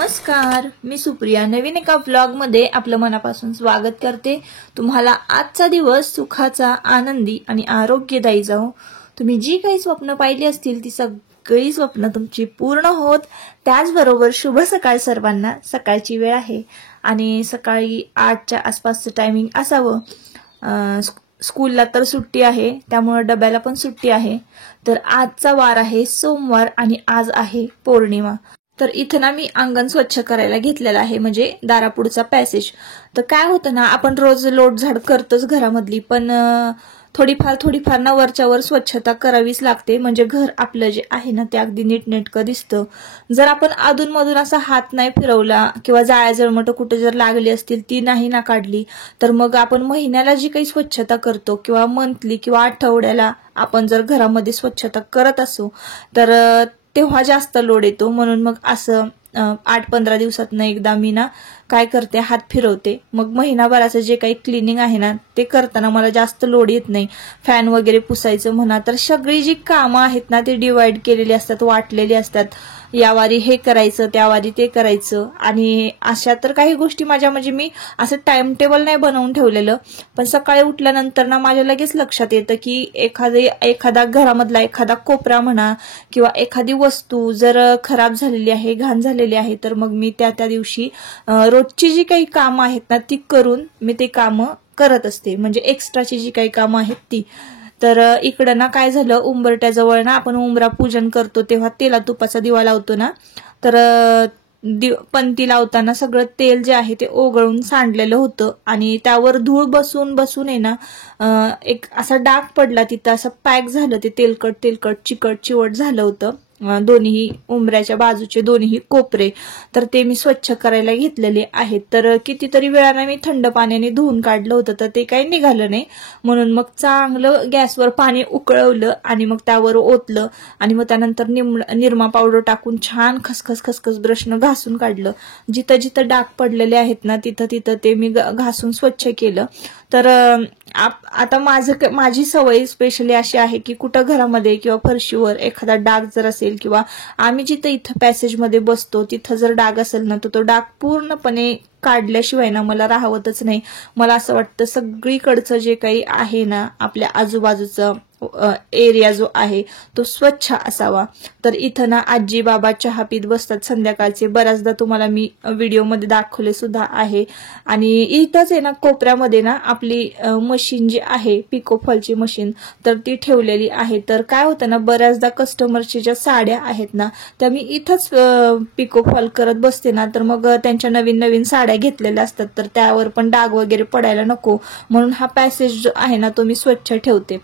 नमस्कार, मी सुप्रिया नवीन एका व्लॉग मध्ये आपलं मनापासून स्वागत करते। तुम्हाला आजचा दिवस सुखाचा, आनंदी आणि आरोग्यदायी जाओ। तुम्ही जी काही स्वप्न पाहिली असतील ती सगळी स्वप्न तुमची पूर्ण होत। त्याचबरोबर शुभ सकाळ सर्वांना। सकाळची वेळ आहे आणि सकाळी 8च्या आसपासचं टायमिंग असावं। स्कूलला तर सुट्टी आहे, त्यामुळे डब्याला पण सुट्टी आहे। तर आजचा वार आहे सोमवार आणि आज आहे पौर्णिमा। तर इथं ना मी अंगण स्वच्छ करायला घेतलेलं आहे, म्हणजे दारापुढचा पॅसेज। तर काय होतं ना, आपण रोज लोटझाड करतोच घरामधली, पण थोडीफार ना वरच्या वर स्वच्छता करावीच लागते, म्हणजे घर आपलं जे आहे ना ते अगदी नीटनेटकं दिसतं। जर आपण अधूनमधून असा हात नाही फिरवला किंवा जाळ्या जळमट कुठे जर लागली असतील ती नाही ना काढली, तर मग आपण महिन्याला जी काही स्वच्छता करतो किंवा मंथली किंवा आठवड्याला आपण जर घरामध्ये स्वच्छता करत असू तर तेव्हा जास्त लोड येतो। म्हणून मग असं 8-15 दिवसातनं एकदा मी ना काय करते, हात फिरवते। मग महिनाभराचं जे काही क्लिनिंग आहे ना ते करताना मला जास्त लोड येत नाही। फॅन वगैरे पुसायचं म्हणा, तर सगळी जी कामं आहेत ना ते डिवाइड केलेली असतात, वाटलेली असतात। यावारी हे करायचं, त्यावारी ते करायचं। आणि अशा तर काही गोष्टी माझ्या म्हणजे मी असं टाइम टेबल नाही बनवून ठेवलेलं, पण सकाळी उठल्यानंतर ना माझ्या लगेच लक्षात येतं की एखादा घरामधला एखादा कोपरा म्हणा किंवा एखादी वस्तू जर खराब झालेली आहे, घाण झालेली आहे, तर मग मी त्या दिवशी रोजची जी काही कामं आहेत ना ती करून मी ते कामं करत असते, म्हणजे एक्स्ट्राची जी काही कामं आहेत ती। तर इकडं ना काय झालं, उंबरट्याजवळ ना आपण उंबरा पूजन करतो तेव्हा तेला तुपाचा दिवा लावतो ना, तर पंती लावताना सगळं तेल जे आहे ते ओघळून सांडलेलं होतं आणि त्यावर धूळ बसून आहे ना एक असा डाग पडला, तिथं असं पॅक झालं ते तेलकट चिवट झालं होतं दोन्ही उंबऱ्याच्या बाजूचे दोन्ही कोपरे। तर ते मी स्वच्छ करायला घेतलेले आहेत। तर कितीतरी वेळाने मी थंड पाण्याने धुवून काढलं होतं, तर ते काही निघालं नाही। म्हणून मग चांगलं गॅसवर पाणी उकळवलं आणि मग त्यावर ओतलं आणि मग त्यानंतर निरमा पावडर टाकून छान खसखस ब्रशनं घासून काढलं। जिथं डाग पडलेले आहेत ना तिथं ते मी घासून स्वच्छ केलं। तर आता माझी सवय स्पेशली अशी आहे की कुठं घरामध्ये किंवा फरशीवर एखादा डाग जर असेल किंवा आम्ही जिथं इथं पॅसेजमध्ये बसतो तिथं जर डाग असेल ना, तर तो डाग पूर्णपणे काढल्याशिवाय ना मला राहवतच नाही। मला असं वाटतं सगळीकडचं जे काही आहे ना आपल्या आजूबाजूचं एरिया जो आहे तो स्वच्छ असावा। तर इथं ना आजी बाबा चहा पीत बसतात संध्याकाळचे, बऱ्याचदा तुम्हाला मी व्हिडिओमध्ये दाखवले सुद्धा आहे। आणि इथंच आहे ना कोपऱ्यामध्ये ना आपली मशीन जी आहे पिको फॉलची मशीन, तर ती ठेवलेली आहे। तर काय होतं ना, बऱ्याचदा कस्टमरच्या ज्या साड्या आहेत ना त्या मी इथंच पिको फॉल करत बसते ना, तर मग त्यांच्या नवीन साड्या घेतलेल्या असतात, तर त्यावर पण डाग वगैरे पडायला नको म्हणून हा पॅसेज जो आहे ना तो मी स्वच्छ ठेवते।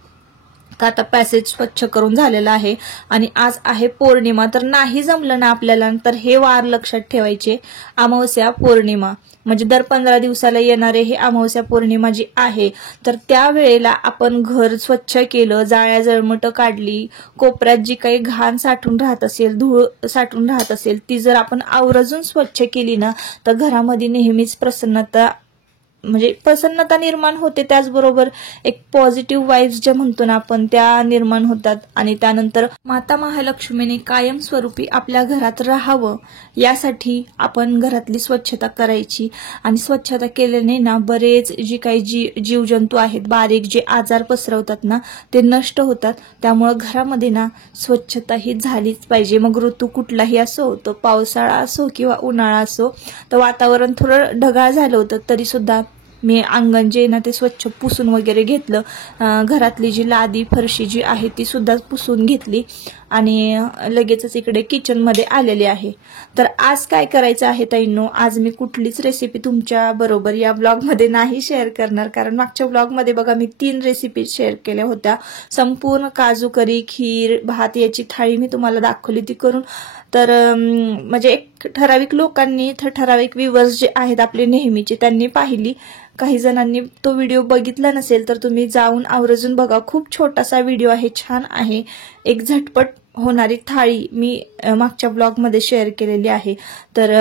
का आता पॅसेज स्वच्छ करून झालेला आहे आणि आज आहे पौर्णिमा। तर नाही जमलं ना आपल्याला तर हे वार लक्षात ठेवायचे, अमावस्या पौर्णिमा, म्हणजे दर 15 दिवसाला येणारे हे अमावस्या पौर्णिमा जी आहे, तर त्यावेळेला आपण घर स्वच्छ केलं, जाळ्या जळमट काढली, कोपऱ्यात जी काही घाण साठून राहत असेल, धूळ साठून राहत असेल, ती जर आपण आवर्जून स्वच्छ केली ना तर घरामध्ये नेहमीच प्रसन्नता निर्माण होते। त्याचबरोबर एक पॉझिटिव्ह वाइब्स जे म्हणतो ना आपण त्या निर्माण होतात आणि त्यानंतर माता महालक्ष्मीने कायमस्वरूपी आपल्या घरात राहावं यासाठी आपण घरातली स्वच्छता करायची। आणि स्वच्छता केल्याने ना बरेच जी काही जीवजंतू आहेत, बारीक जे आजार पसरवतात ना ते नष्ट होतात। त्यामुळे घरामध्ये ना स्वच्छता ही झालीच पाहिजे। मग ऋतू कुठलाही असो, तो पावसाळा असो किंवा उन्हाळा असो। तर वातावरण थोडं ढगाळ झालं होतं तरी सुद्धा मी अंगण जे ना ते स्वच्छ पुसून वगैरे घेतलं। घरातली जी लादी फरशी जी आहे ती सुद्धा पुसून घेतली आणि लगेचच इकडे किचन मध्ये आलेले आहे। तर आज काय करायचं आहे ताईंनो, आज मी कुठलीच रेसिपी तुमच्या बरोबर या ब्लॉग मध्ये नाही शेअर करणार, कारण मागच्या ब्लॉग मध्ये बघा मी 3 रेसिपी शेअर केल्या होत्या। संपूर्ण काजू करी, खीर, भात याची थाळी मी तुम्हाला दाखवली ती करून। तर म्हणजे एक ठराविक लोकांनी, ठराविक व्ह्यूअर्स जे आहेत आपले नेहमीचे, त्यांनी पाहिली। काही जणांनी तो व्हिडिओ बघितला नसेल तर तुम्ही जाऊन आवर्जून बघा, खूप छोटासा व्हिडिओ आहे, छान आहे। एक झटपट होणारी थाळी मी मागच्या ब्लॉग मध्ये शेअर केलेली आहे। तर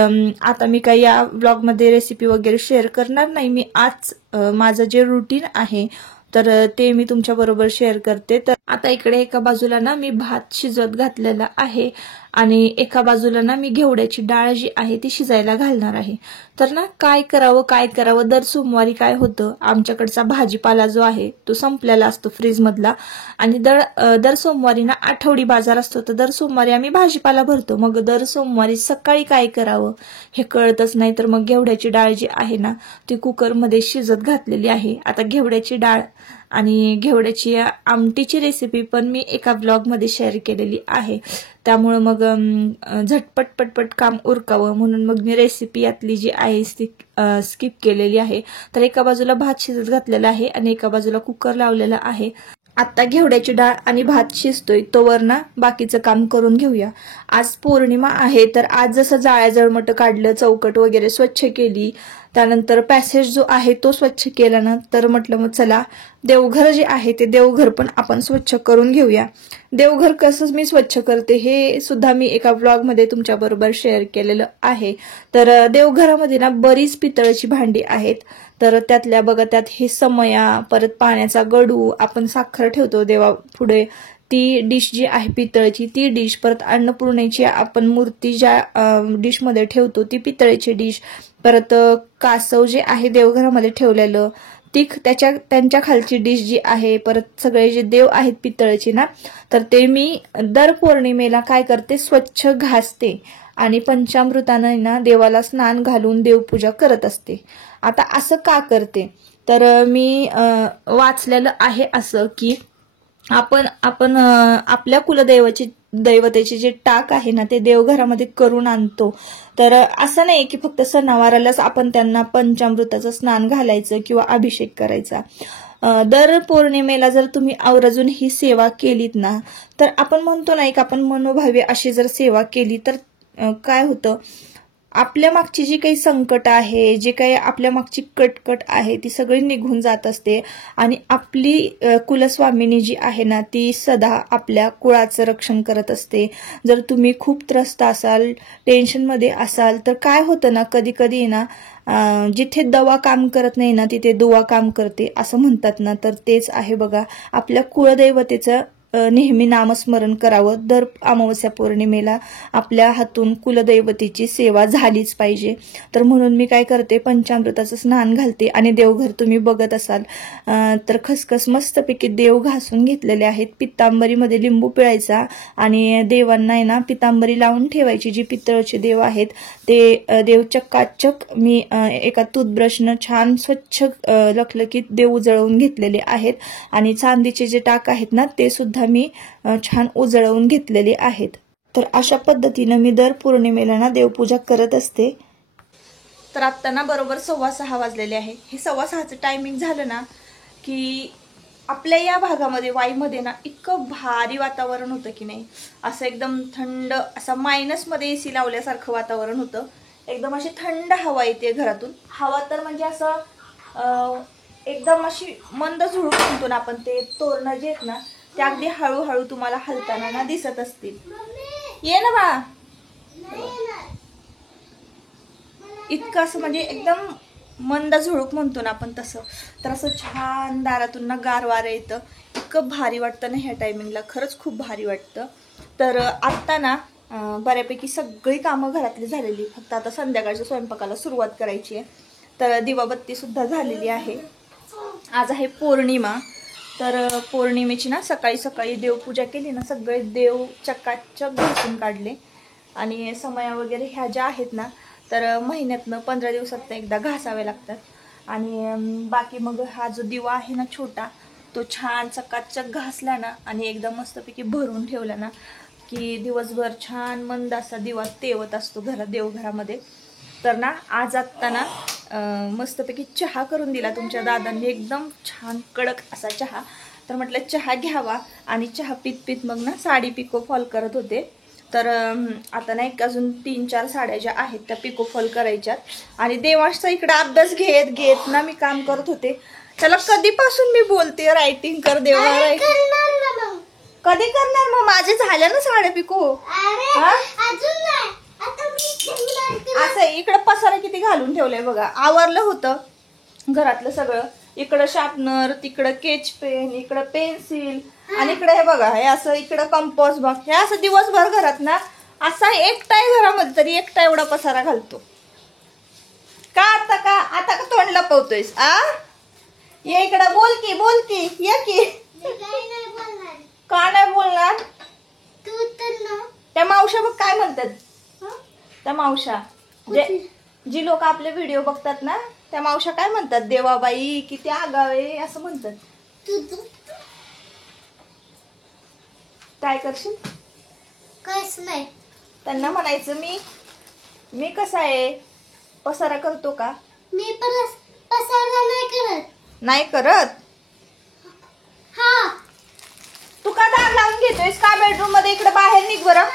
आता मी काही या ब्लॉग मध्ये रेसिपी वगैरे शेअर करणार नाही। मी आज माझं जे रुटीन आहे तर ते मी तुमच्या बरोबर शेअर करते। तर आता इकडे एका बाजूला ना मी भात शिजत घातलेला आहे आणि एका बाजूला ना मी घेवड्याची डाळ जी आहे ती शिजायला घालणार आहे। तर ना काय करावं दर सोमवारी काय होतं, आमच्याकडचा भाजीपाला जो आहे तो संपलेला असतो फ्रीज मधला आणि दर सोमवारी ना आठवडी बाजार असतो, तर दर सोमवारी आम्ही भाजीपाला भरतो। मग दर सोमवारी सकाळी काय करावं हे कळतच नाही। तर मग घेवड्याची डाळ जी आहे ना ती कुकरमध्ये शिजत घातलेली आहे। आता घेवड्याची डाळ आणि घेवड्याची आमटीची रेसिपी पण मी एका ब्लॉग मध्ये शेअर केलेली आहे, त्यामुळे मग झटपट पटपट काम उरकावं म्हणून मग मी रेसिपी यातली जी आहे ती स्किप केलेली आहे। तर एका बाजूला भात शिजत घातलेला आहे आणि एका बाजूला कुकर लावलेला आहे। आता घेवड्याची डाळ आणि भात शिजतोय तोवर ना बाकीचं काम करून घेऊया। आज पौर्णिमा आहे, तर आज जसं जाळ्या जळमट काढलं, चौकट वगैरे स्वच्छ केली, त्यानंतर पॅसेज जो आहे तो स्वच्छ केला ना, तर म्हटलं मग चला देवघर जे आहे ते देवघर पण आपण स्वच्छ करून घेऊया। देवघर कसं मी स्वच्छ करते हे सुद्धा मी एका ब्लॉग मध्ये तुमच्या बरोबर शेअर केलेलं आहे। तर देवघरामध्ये ना बरीच पितळाची भांडी आहेत, तर त्यातल्या बघा त्यात हे समया, परत पाण्याचा गडू, आपण साखर ठेवतो देवा पुढे ती डिश जी आहे पितळेची ती डिश, परत अन्नपूर्णेची आपण मूर्ती ज्या डिश मध्ये ठेवतो ती पितळेची डिश, परत कासव जे आहे देवघरामध्ये ठेवलेलं ती त्यांच्या खालची डिश जी आहे, परत सगळे जे देव आहेत पितळेची ना, तर ते मी दर पौर्णिमेला काय करते स्वच्छ घासते आणि पंचामृताने ना देवाला स्नान घालून देवपूजा करत असते। आता असं का करते, तर मी वाचलेलं आहे असं की आपण आपल्या दैवतेचे जे टाक आहे ना ते देवघरामध्ये करून आणतो। तर असं नाही की फक्त सणावारालाच आपण त्यांना पंचामृताचं स्नान घालायचं किंवा अभिषेक करायचा। दर पौर्णिमेला जर तुम्ही आवर्जून ही सेवा केलीत ना, तर आपण म्हणतो ना एक आपण मनोभावे अशी जर सेवा केली तर काय होतं, आपल्या मागची जी काही संकट आहे, जे काही आपल्या मागची कटकट आहे ती सगळी निघून जात असते आणि आपली कुलस्वामिनी जी आहे ना ती सदा आपल्या कुळाचं रक्षण करत असते। जर तुम्ही खूप त्रस्त असाल, टेन्शन मध्ये असाल, तर काय होतं ना कधी कधी ना जिथे दवा काम करत नाही ना तिथे दुवा काम करते असं म्हणतात ना, तर तेच आहे बघा। आपल्या कुळदैवतेचं नेहमी नामस्मरण करावं। दर अमावस्या पौर्णिमेला आपल्या हातून कुलदैवतेची सेवा झालीच पाहिजे। तर म्हणून मी काय करते, पंचामृताचं स्नान घालते आणि देवघर तुम्ही बघत असाल तर खसखस मस्तपैकी देव घासून घेतलेले आहेत। पितांबरीमध्ये लिंबू पिळायचा आणि देवांना आहे ना पितांबरी लावून ठेवायची। जी पितळचे देव आहेत ते देव चक्काचक मी एका टूथब्रशनं छान स्वच्छ लखलखीत देव उजळवून घेतलेले आहेत आणि चांदीचे जे टाक आहेत ना ते सुद्धा मी छान उजळवून घेतलेले आहेत। तर अशा पद्धतीने मी दर पौर्णिमेला ना देवपूजा करत असते। तर आता ना बरोबर 6:15 वाजलेले आहे। हे 6:15चं टायमिंग झालं ना की आपल्या या भागामध्ये वाईमध्ये ना इतकं भारी वातावरण होतं की नाही, असं एकदम थंड, असं मायनस मध्ये एसी लावल्यासारखं वातावरण होतं। एकदम अशी थंड हवा येते घरातून। हवा तर म्हणजे असं एकदम अशी मंद झुळूक म्हणतो ना आपण, ते तोरणं जे आहेत ना ते अगदी हळूहळू तुम्हाला हलताना ना दिसत असतील। ये ना बा, इतकं असं म्हणजे एकदम मंद झुळूक म्हणतो ना आपण तसं। तर असं छान दारातून ना गार वारं येतं, इतकं भारी वाटतं ना ह्या टायमिंगला, खरंच खूप भारी वाटतं। तर आत्ता ना बऱ्यापैकी सगळी कामं घरातली झालेली, फक्त आता संध्याकाळच्या स्वयंपाकाला सुरुवात करायची आहे। तर दिवाबत्ती सुद्धा झालेली आहे। आज आहे पौर्णिमा, तर पौर्णिमेची ना सकाळी सकाळी देवपूजा केली ना, सगळे देव चकाचक घासून काढले आणि समया वगैरे ह्या ज्या आहेत ना तर महिन्यातनं 15 दिवसातनं एकदा घासावे लागतात। आणि बाकी मग हा जो दिवा आहे ना छोटा तो छान चकाचक घासला ना आणि एकदम मस्तपैकी भरून ठेवला ना की दिवसभर छान मंद असा दिवा तेवत असतो देवघरामध्ये। तर ना आज आत्ता ना मस्तपैकी चहा करून दिला तुमच्या दादांनी, एकदम छान कडक असा चहा। तर म्हटलं चहा घ्यावा आणि चहा पीत मग ना साडी पिको फॉल करत होते। तर आता ना एक अजून 3-4 साड्या ज्या आहेत त्या पिको फॉल करायच्यात आणि देवांचा इकडे अभ्यास घेत ना मी काम करत होते। त्याला कधीपासून मी बोलते रायटिंग कर देवा, कधी करणार मग? माझे झाल्या ना साड्या पिको। असं इकडे पसारा किती घालून ठेवलंय बघा। आवरलं होतं घरातलं सगळं इकडं शार्पनर, तिकडं केच पेन, इकडं पेन्सिल आणि इकडे हे बघा हे असं इकडं कंपोस्ट बॉक्स. हे असं दिवसभर घरात ना असा एकटाही घरामध्ये तरी एकटा एवढा पसारा घालतो का? आता का तोंड लपवतोयस? ये इकडं बोल की ये की. का नाही बोलणार? त्या मावशा बघ काय म्हणतात. त्या मावशा जी लोक आपले व्हिडिओ बघतात ना त्या मावशा काय म्हणतात? देवाबाई किती आगावे असं म्हणतात. काय करशील? काहीच नाही. त्यांना म्हणायचं मी कसा आहे पसारा करतो का? मी पसारा नाही करत. हा तू का दार लावून घेतोयस का बेडरूम मध्ये? इकडे बाहेर निघ बरं.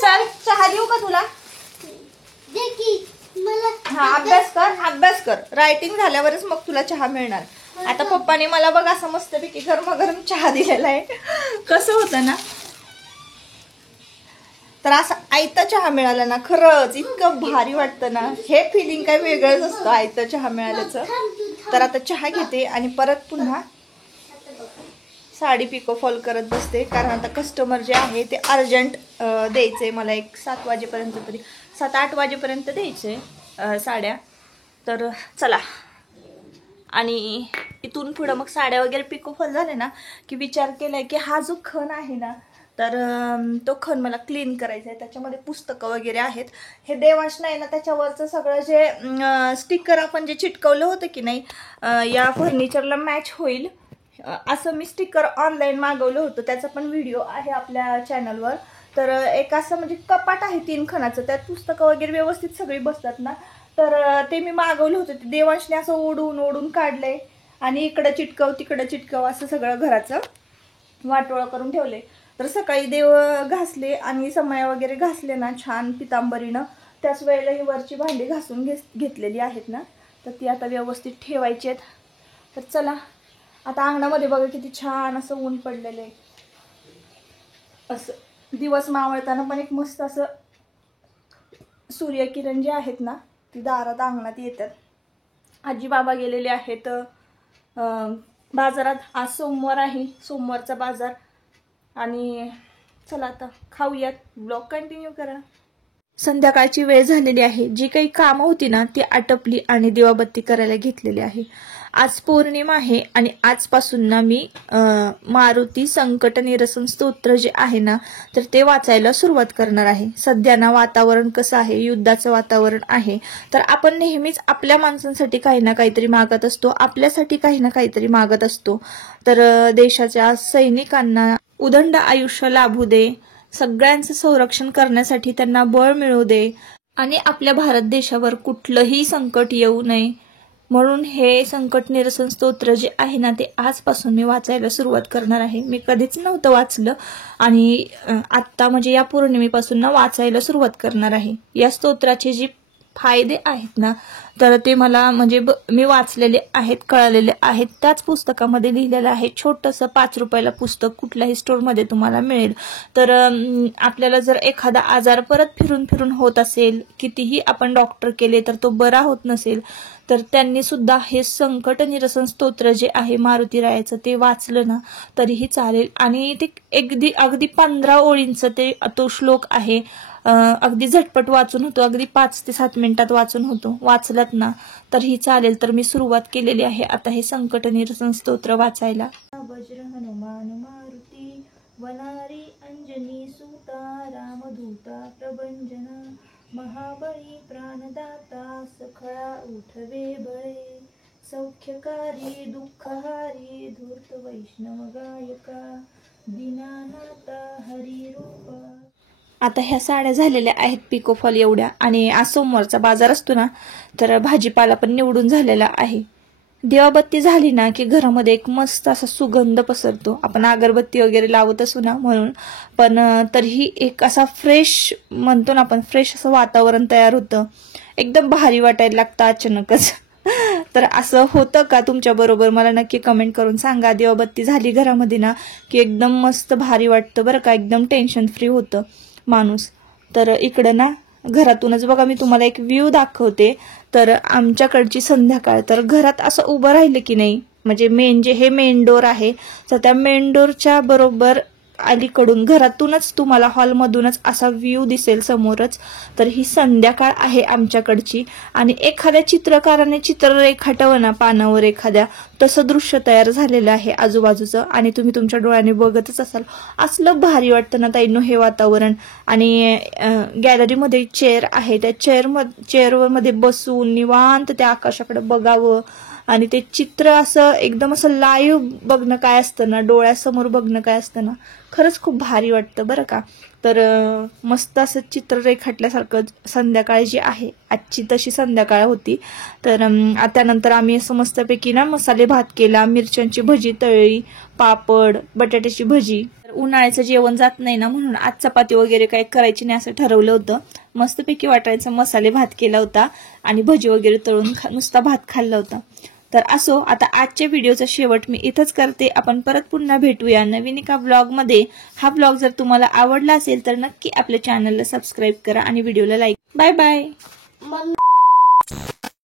चल चहा देऊ का तुला? दे की मला. हा अभ्यास कर. रायटिंग झाल्यावरच मग तुला चहा मिळणार. आता पप्पाने मला बघ असं मस्तपैकी गरम चहा दिलेला आहे. कसं होतं ना, तर असं आयता चहा मिळाला ना खरंच इतकं भारी वाटतं ना. हे फिलिंग काय वेगळंच असतं आयता चहा मिळाल्याचं. तर आता चहा घेते आणि परत पुन्हा साडी पिको फॉल करत बसते, कारण आता कस्टमर जे आहे ते अर्जंट द्यायचे मला. एक 7 वाजेपर्यंत तरी 7-8 वाजेपर्यंत द्यायचे साड्या. तर चला, आणि इथून पुढं मग साड्या वगैरे पिको फॉल झाले ना की विचार केलाय की हा जो खण आहे ना तर तो खण मला क्लीन करायचा आहे. त्याच्यामध्ये पुस्तकं वगैरे आहेत. हे देवांश नाही ना त्याच्यावरचं सगळं जे स्टिकर आपण जे चिटकवलं होतं की नाही या फर्निचरला मॅच होईल असं मी स्टिकर ऑनलाईन मागवलं होतं. त्याचा पण व्हिडिओ आहे आपल्या चॅनलवर. तर एक असं म्हणजे कपाट आहे 3 खणाचं, त्यात पुस्तकं वगैरे व्यवस्थित सगळी बसतात ना. तर ते मी मागवलं होतं. ते देवांशने असं ओढून काढलंय आणि इकडं चिटकव तिकडं चिटकव असं सगळं घराचं वाटोळं करून ठेवले. तर सकाळी देव घासले आणि समया वगैरे घासले ना छान पितांबरीनं. त्याच वेळेला ही वरची भांडी घासून घेतलेली आहेत ना, तर ती आता व्यवस्थित ठेवायची आहेत. तर चला, आता अंगणामध्ये बघा किती छान असं ऊन पडलेलं आहे. असं दिवस मावळताना पण एक मस्त असं सूर्यकिरण जे आहेत ना ती दारात अंगणात येतात. आजी बाबा गेलेले आहेत बाजारात. आज सोमवार आहे, सोमवारचा बाजार. आणि चला आता खाऊयात. ब्लॉग कंटिन्यू करा. संध्याकाळची वेळ झालेली आहे. जी काही कामं होती ना ती आटपली आणि दिवाबत्ती करायला घेतलेली आहे. आज पौर्णिमा आहे आणि आजपासून ना मी मारुती संकट निरसन स्तोत्र जे आहे ना तर ते वाचायला सुरुवात करणार आहे. सध्या ना वातावरण कसं आहे, युद्धाचं वातावरण आहे. तर आपण नेहमीच आपल्या माणसांसाठी काही ना काहीतरी मागत असतो, आपल्यासाठी काही ना काहीतरी मागत असतो. तर देशाच्या सैनिकांना उदंड आयुष्य लाभू दे, सगळ्यांचं संरक्षण करण्यासाठी त्यांना बळ मिळू दे आणि आपल्या भारत देशावर कुठलंही संकट येऊ नये म्हणून हे संकट निरसन स्तोत्र जे आहे ना ते आजपासून मी वाचायला सुरुवात करणार आहे. मी कधीच नव्हतं वाचलं आणि आत्ता म्हणजे या पौर्णिमेपासून ना वाचायला सुरुवात करणार आहे. या स्तोत्राचे जे फायदे आहेत ना तर ते मला म्हणजे मी वाचलेले आहेत, कळलेले आहेत. त्याच पुस्तकामध्ये लिहिलेलं आहे. छोटंसं 5 रुपयाला पुस्तक कुठल्याही स्टोअरमध्ये तुम्हाला मिळेल. तर आपल्याला जर एखादा आजार परत फिरून होत असेल, कितीही आपण डॉक्टर केले तर तो बरा होत नसेल, तर त्यांनी सुद्धा हे संकट निरसन स्तोत्र जे आहे मारुतीरायाचं ते वाचलं ना तरीही चालेल. आणि ते अगदी 15 ओळींचं ते तो श्लोक आहे. अगदी झटपट वाचून होतो, अगदी 5 ते 7 मिनिटात वाचून होतो. वाचलत ना तरीही चालेल. तर मी सुरुवात केलेली आहे आता हे संकट निरसन स्तोत्र वाचायला. वज्र हनुमान मारुती वनारी अंजनी सुता रामदूता प्रभंजना महाबळी प्राणदाता सखळा उठवे बळे सौख्यकारी दुःखहारी धूर्त वैष्णव गायका दीनानाथा हरी रूपा. आता ह्या साड्या झालेल्या आहेत पिकोफॉल एवढ्या. आणि आज सोमवारचा बाजार असतो ना तर भाजीपाला पण निवडून झालेला आहे. दिवाबत्ती झाली ना की घरामध्ये एक मस्त असा सुगंध पसरतो. आपण अगरबत्ती वगैरे लावत असू ना म्हणून, पण तरीही एक असा फ्रेश म्हणतो ना आपण, फ्रेश असं वातावरण तयार होतं. एकदम भारी वाटायला लागतं अचानकच. तर असं होतं का तुमच्या बरोबर मला नक्की कमेंट करून सांगा. दिवाबत्ती झाली घरामध्ये ना की एकदम मस्त भारी वाटतं बरं का. एकदम टेन्शन फ्री होतं माणूस. तर इकडं ना घरातूनच बघा मी तुम्हाला एक व्ह्यू दाखवते. तर आमच्याकडची संध्याकाळ, तर घरात असं उभं राहिलं की नाही, म्हणजे हे मेन डोर आहे, तर त्या मेन डोरच्या बरोबर अलीकडून घरातूनच तुम्हाला हॉलमधूनच असा व्ह्यू दिसेल समोरच. तर ही संध्याकाळ आहे आमच्याकडची. आणि एखाद्या चित्रकाराने चित्र रेखाटवं ना पानावर एखाद्या, तसं दृश्य तयार झालेलं आहे आजूबाजूचं. आणि तुम्ही तुमच्या डोळ्याने बघतच असाल. असलं भारी वाटतं ना ताईंनो हे वातावरण. आणि गॅलरीमध्ये चेअर आहे, त्या चेअरवर मध्ये बसून निवांत त्या आकाशाकडे बघावं. आणि ते चित्र असं एकदम असं लाईव्ह बघणं काय असतं ना, डोळ्यासमोर बघणं काय असतं ना, खरंच खूप भारी वाटतं बरं का. तर मस्त असं चित्र रेखाटल्यासारखं संध्याकाळ जी आहे आजची तशी संध्याकाळ होती. तर त्यानंतर आम्ही असं मस्तपैकी ना मसाले भात केला, मिरच्यांची भजी तळली, पापड, बटाट्याची भजी. उन्हाळ्याचं जेवण जात नाही ना, म्हणून आज चपाती वगैरे काही करायची नाही असं ठरवलं होतं. मस्तपैकी वाटायचा मसाले भात केला होता आणि भजी वगैरे तळून नुसता भात खाल्ला होता. तर असो, आता आजच्या व्हिडिओचा शेवट मी इथंच करते. आपण परत पुन्हा भेटूया नवीन एका व्लॉगमध्ये. हा व्लॉग जर तुम्हाला आवडला असेल तर नक्की आपल्या चॅनलला सबस्क्राईब करा आणि व्हिडिओला लाईक. Bye bye.